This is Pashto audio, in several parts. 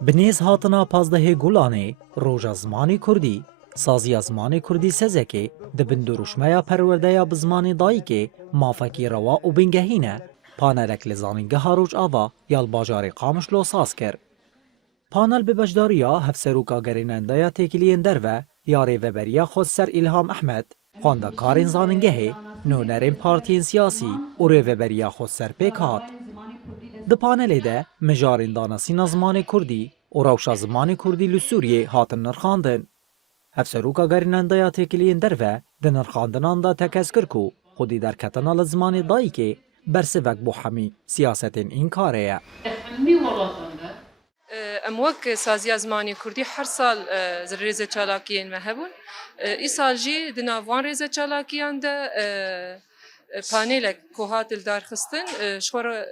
بنیز هاتنا پازده گولانه روژا زمانی کردی سازی زمانی کردی سزکی دبن دروشمه پرورده بزمانی دایی که مافکی روا و بنگهینه پانلک لزانینگه هاروج آوا یال باجاری قامش لو ساز کرد. پانل به بجداریا هفسروکا گریننده یا تکیلین درو یاری وبریا خود سر الهام احمد خونده کارین زانینگه نونرین پارتین سیاسی و ری وبریا خود سر پیکات. د پانل ده مجارین دانسین زمان کردی و روشا زمان کردی لسوریه هاتن نرخاندن. هفسروکا گریننده یا تکیلین درو ده نرخاندنان دا تکسکر کو خودی در کتنال زمان دایی که برسوک بو حمی سیاستین این کاره. ام وک سازی زمانی کردی هر سال ریزه چالاکیین مهبون ای سال جی دناوان ریزه چالاکیان ده پانیلک کوهات دار خستن شوار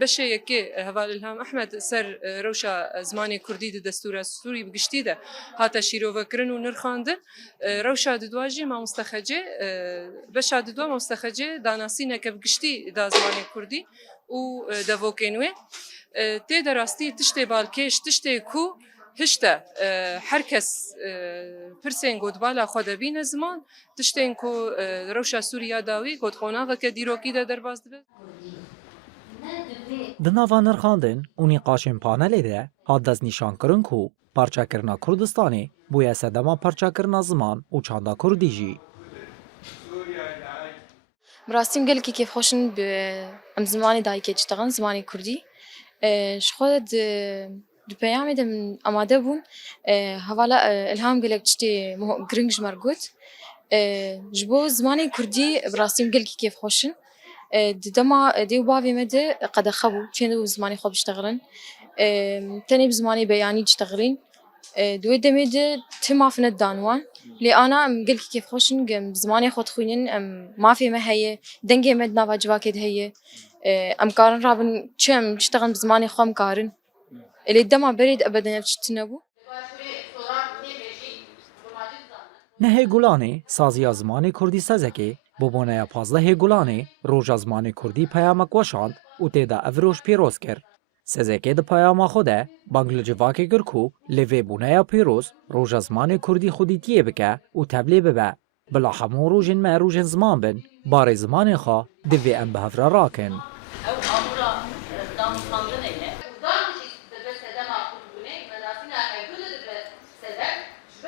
بشه یکی هوال الهام احمد سر روشا زمانی کردی ده دستور سوری بگشتی ده هاتا شیرو وکرن و نرخاندن روشا دواجی ما مستخجه بشه دوا ما مستخجه داناسینه که بگشتی دا زمانی کردی و دووکنوه تی دراستی تشتی بالکش تشتی کو هشته هر کس پرسین گود بالا خود بین زمان تشتین کو روشا سوریا داوی گود خوناغه که دیروکی ده درباز ده دناوا نرخاندن اونی قاشن پانلی ده هاد دز نشان کرن کو پارچا کرنا کردستانی بویا سدما پارچا کرنا زمان و چاندا کردی جی. براستیم گل کی کیف خوشن به ام زمانی دایی که چتغن زمانی کردی شخود دو پیامی دم آماده بون حوالا الهام گلک چتی گرینج مرگوت جبو زمانی کردی براستیم گل کی کیف خوشن دما دیو باوی مده قد خبو چند دو زمانی خوب اشتغلن تاني بزمانی بیانی اشتغلین دوی دمده تمافن الدانوان لأنا قل كيف خوشن زماني خود خوينن ما في ما هي دنجي مدنا واجواكد هي كارن رابن شم اشتغل بزماني خام كارن اللي دما بريد ابدا نفشتنبو نه گولانه سازی زمانی کردی سزکی ببونه 15 گولانه روژا زمانی کردی پیامک وشاند و تیدا افروش پیروز کرد. سزکی د پیام خوده بانگلجواکی گرکو لیوی بونه پیروز روژا زمانی کردی خودی تیه بکه و تبلی ببه بلا همون روژن ما روژن زمان بن بار زمان خواه دوی ام بهفره راکن.